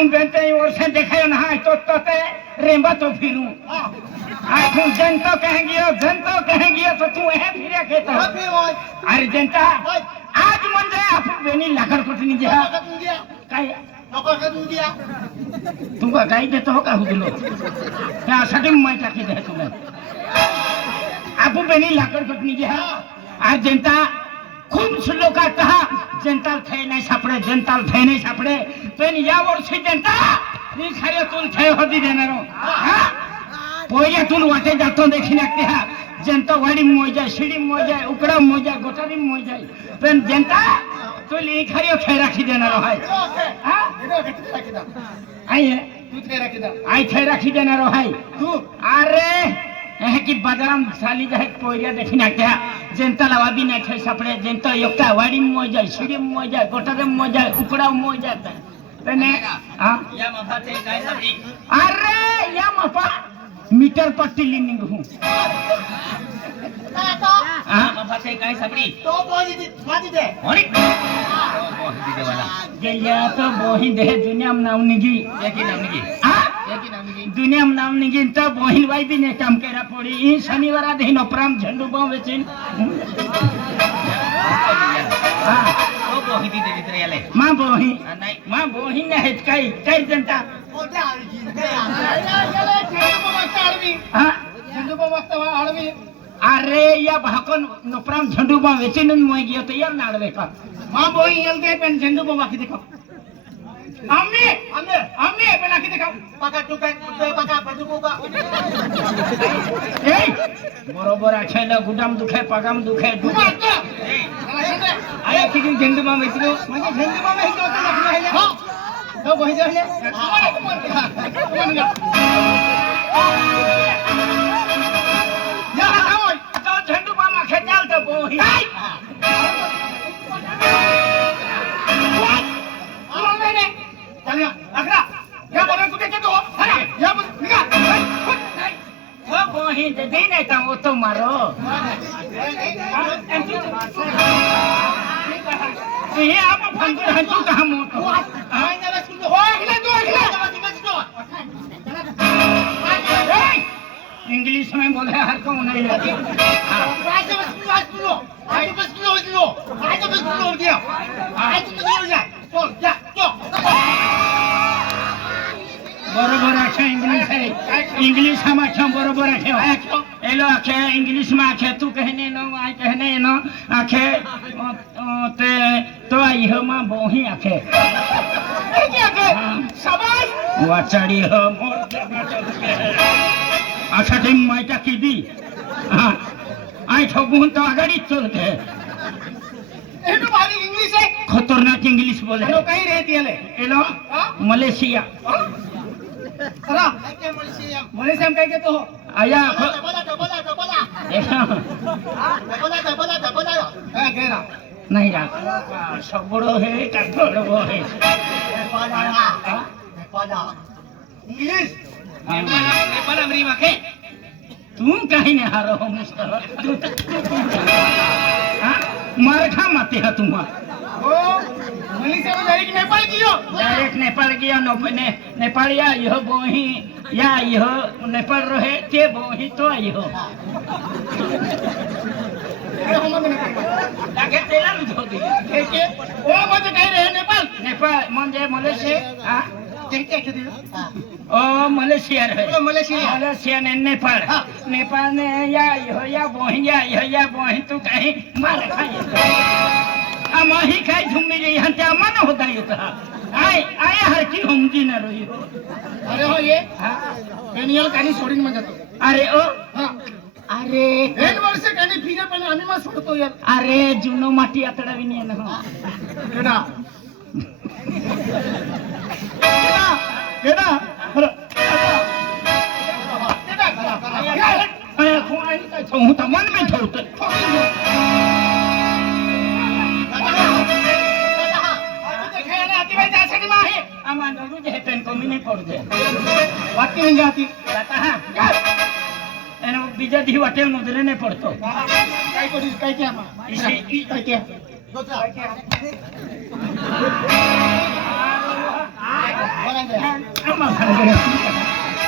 तुम बेनते और से देखायो ना तो ते रेंबा तो फिरू तू जनता कहेंगी तो तू है फिरे खेता अरे जनता आज म्हणजे आपण बेनी लाकड कुठनी घ्या काय नको का तू द्या तू का काय देतो हो का हुदलो त्यासाठी मैं टाकी दे तुला आपण बेनी लाकड कुठनी घ्या आज जनता खूप लोक कहा जनता थे नाही सापडे पण या वर्षी जनता मी खऱ्यातून थे होती देणार पोयातून वाटे जातो देखील हा जनता वाडी मोजा शिडी मोजा उकडा मोजा गोटारी मोजा पण जनता तो ली खऱ्या थे राखी देणार आहे आई थे राखी देणार आहे तू अरे की बदनाम साली जाए पोरिया देखी नाट्या जनता लावाबी नाही थे सापडे जनता एकटा वाडी मोजा शिडी मोजा गोटारी मोजा उकडा मोजा तने या मफाते काय सापडी अरे या मफा मीटर पट्टी लिनिंग हूं मफाते काय सापडी तो बोही दे अरे बोही दे वाला गेल्या तो बोही दे दुनिया में नाव निगी एकी नाव निगी दुनिया में नाम निगी तो बोहिन वाई भी ने काम केरा पड़ी ई शनिवार दिन अपराम झंडू बाव वेचिन ओ बोही दी दे भितर याले मां बोही नाही मां बोही ने हेत काय जनता ओते आळवी झंडू बाव आळवी अरे या भाकन नपराम झंडू बाव वेचिन मोय गियो तो या नाडवे का मां बोही यल दे पेन झंडू बाव की देखो आम्ही पण आखी देखा पाका टुकाय पाका पडुकोगा ए बरोबर आहे ना गुदाम दुखाय पागाम दुखाय दुखा आया की झंडू मामा इतलो म्हणजे झंडू मामा इतलो तो नाही हो तो बही जाले या आओ तो झंडू मामा खेचाल तो बोही अकरा या बोले कुठे घेतो या निघा हो बोही दे नाही का वो तो मारो ये आप फंदू हंतू कहां मोतो हो अगले इंग्लिश में बोले हर को नहीं लगी आज बस हो गया बरोबर आहे इंग्लिश हम आखे बरोबर आहे एलो आखे इंग्लिश में आखे तू कहने नो आई कहने नो आखे ते तो आई हो मां बोही आखे शाबाश वाचाड़ी हो मोर अच्छा टीम माइटा की दी हां आई ठगुन तो आगाड़ी चलते एनो भारी इंग्लिश है खतरनाक इंग्लिश बोले एलो कहीं रहती है एलो मलेशिया अरे मलेशिया में काय कहते हो आया बोला नहीं रहा सब बड़ो है बड़ो है इंग्लिश नेपाल अमेरिका के तुम कहीं नहीं हारो हो मिस्टर मारखा माते है तुम मलेशिया में डायरेक्ट नेपाल गया नेपाल या यह बोही या यह नेपाल रहे के बोही तो यह लागे तेला में धो दिया के ओ म्हणजे काय रे नेपाल म्हणजे मलेशिया हां के दियो ओ मलेशिया रहे मलेशिया ने नेपाल ने या बोही या बोही तू कहीं मार खाई आम्ही काय झुमली यहाँ ते आम्हाला होता येत आय हर की होमजी ना रोही अरे हो ये पेनियल कानी सोडीन मग जातो अरे ओ अरे 1 वर्ष कानी फिरे पण आम्ही मग सोडतो यार अरे जुनो माटी आतडा विनी ना केडा अरे कोण काय ठेवू तर मन में ठेवतो आम्हाला रोज हे पेन कमी नाही पडते वाटते म्हणजे आती आता हा एनो बीजा दी वाटेल नजरे नाही पडतो काय करीस काय के आमा काय के बोला दे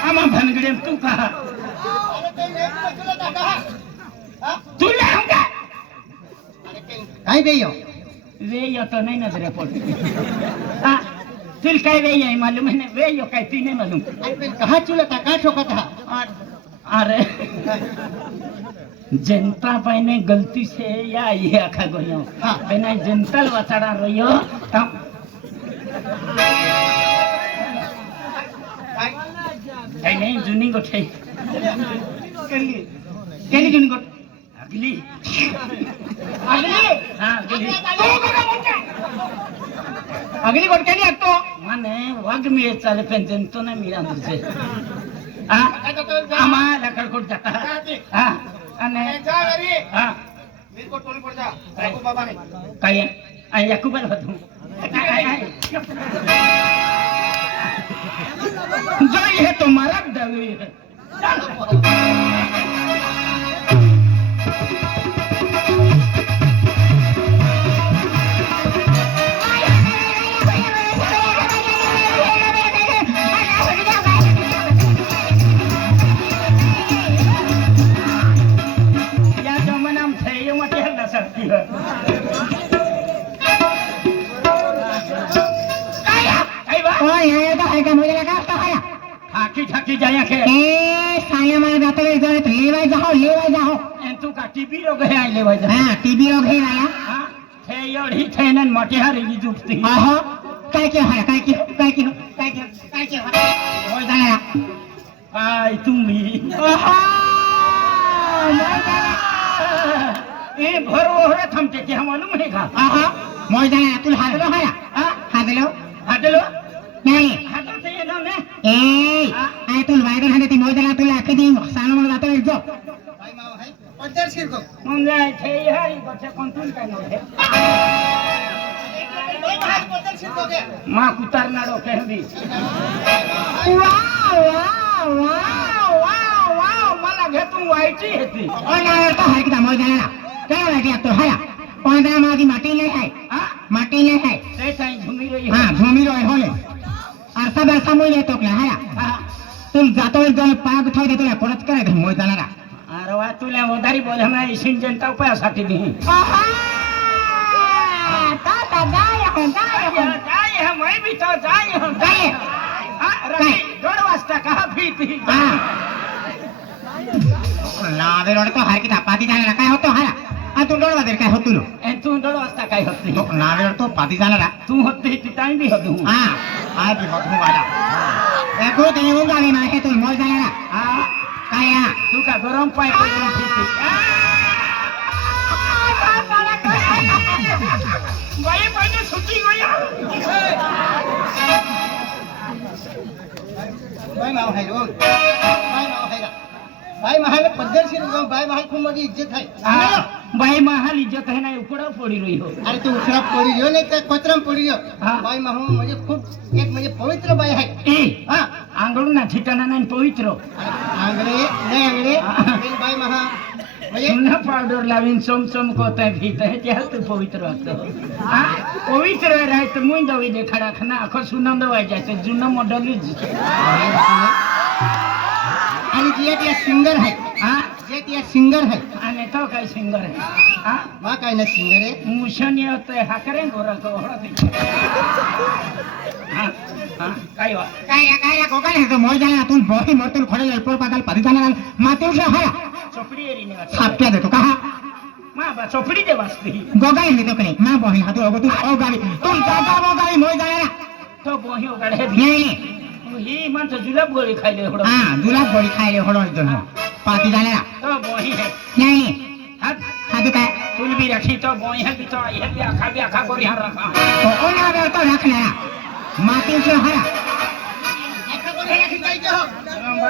आम्हा भानगडे तू का तुला का काय बेयो वे येतो नाही ना जरा पोट हा तुल काय वे आहे मालूम है ना वे यो काय ती नहीं मालूम कहा चुलता का ठोकता अरे जनता पाइने गलती से या ये आखा गयो हाँ बेना जनता वाचाड़ा रहियो तम काय नहीं जुनी गोठे केली जुनी गोठ अगली अगली हाँ अगली अगली गोट केली आतो माने वाघ मिळे चाले पण जनतो ना मिळा तुझे हाँ आम्हाला कडकोट जाता हाँ અને હા મીરકો ટોલી પર જા યાકુબ બાબા ને કાઈ આ યાકુબ બાબા હતું जो ये तो मारा दवी है ठाकी ठाकी जाया के साया मारा जातो रे जरा लेवाय जाओ तू का टीबी रोग है लेवाय जा हां टीबी रोग है वाला हां थे एवढी थे न मोठी हारी जुटती आहा काय के होय काय के होय जाणार आई तुम्ही आहा ए भर ओहरे थांबते की हम मालूम है का आहा मोय जाणार तुला हादलो हाया हाडलो नाही हाडते ये ना ने ए आय तुला वायदन हाते ती मोय जाणार तुला अखे दी सानो मला जातो एक जो भाई माव है पद्धर शिरको म्हणजे थे हारी बच्चे कोणतून काय नव्हते मां कुतारनाडो कहबी वाव मला घेतून वाईची होती ओनावर तो हर की मोय जाणार काय वाटी तो हाया ओंदा मागी माटी नाही आहे हां माटी नाही आहे ते काही झुमी रही हां झुमी रोय होले आरसा बासा मोय येतो का हाया हां तुम जातो एक जण पाग ठेव दे तुला परत करायचं मोय जाणारा अरे वा तुला उधारी बोल हमरा इसिन जनता उपायासाठी दी आहा ता जाय जाय मैं भी तो जाय हां रही 2 वाजता कहा भीती नावे रोड तो हर की पाती जाणारा काय होतो हाया आ तू डोळ वाजर काय होतो लो तू 2 वाजता काय होती नावे रोड तो पाती जाणारा तू होती ती टाइम भी होतो हां आ भी होतो वाला एको ते येऊन गावी मागे तू मोय जाणारा हां काय तू का गरम पाय करून पीती बाई पहिले सुट्टी गया बाई माव है रो बाई महाल पद्धर से बाई महाल खूप मोठी इज्जत आहे बाई महाल इज्जत है ना उकडा पडी रही हो अरे तू उखरा पडी हो नाही का कोत्रम पडी हो हा. बाई माहू म्हणजे खूप एक म्हणजे पवित्र बाई आहे ए हा आंगडू ना ठिकाणा नाही पवित्र आंगडे नाही आंगडे बाई महा म्हणजे चुना पावडर लावीन सोम कोत भीत है त्या तू पवित्र वागतो हा पवित्र राहत तर मुंड दवी दे खडा खना आखो सुनंद वाजायचं जुनं मॉडेलच आणि जे सिंगर आहे हा जे सिंगर आहे आणि तो काय सिंगर आहे हा मा काय ना सिंगर आहे मुशन येतोय हाकरे गोरा को हा हा काय वा काय कोकाय है तो मोय जाना तू बोही मोतुल खडे ललपोर पागल परी जाना मातेश हाया चोपडी एरी ने साप्या देतो का मा बा चोपडी दे वाचती गोगाई देतो कने मा बोही हातो अगो तू ओ गावी तू जागा बोगाई मोय जाना तो बोही उगाडे नाही ही म्हणतो जुलाब गोळी खायले होडो हां जुलाब गोळी खायले होडो इथं पाती जाना तो बोही है नाही हात हातो काय तुल भी रखी तो बोही है भी तो ये भी आखा कोरी हार रखा तो ओना वर तो रखना मातेश हाया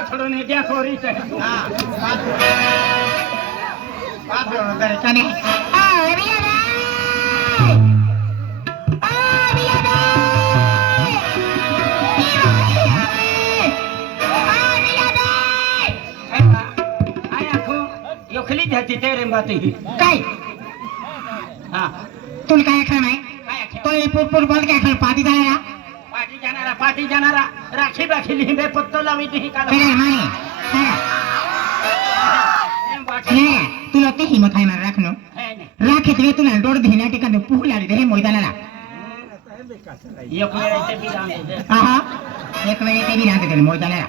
छोड़ो ने क्या कोरी ते हां बात करे कने योखली जाती तेरे बाती काय हां तुला काय खरं नाही तो पुरपुर बोल काय खरं पाती जाणारा पार्टी जाणारा राखी बाखी लिहिबे पत्तो लावी ती काल पेरे माने तुला ते हिमत आहे मला राखणं राखेत रे तुला डोर धेण्या ठिकाणी पूह लागली हे मैदानाला एक वेळ ते बिराम आहा एक वेळ ते बी राहते मैदानाला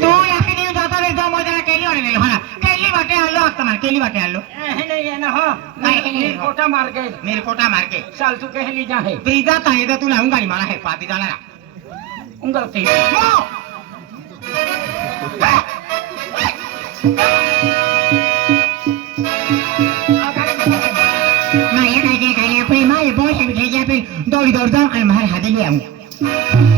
तू याके दिवस जाता रे जाऊ मैदानाला केली वाढलेली हो ना केली वाटे आलो आता मला केली वाटे आलो नाही ना हो नाही कोटा मार गए मेरे कोटा मार के साल तू कहली जा है तुझी जात आहे तर तुला उंगाली मला हे पापी जाणारा उंगलते नाही काय काय काय आपण माझे बॉस घ्यायचे आपण दौडी दौड जाऊ आणि बाहेर हाती लिहा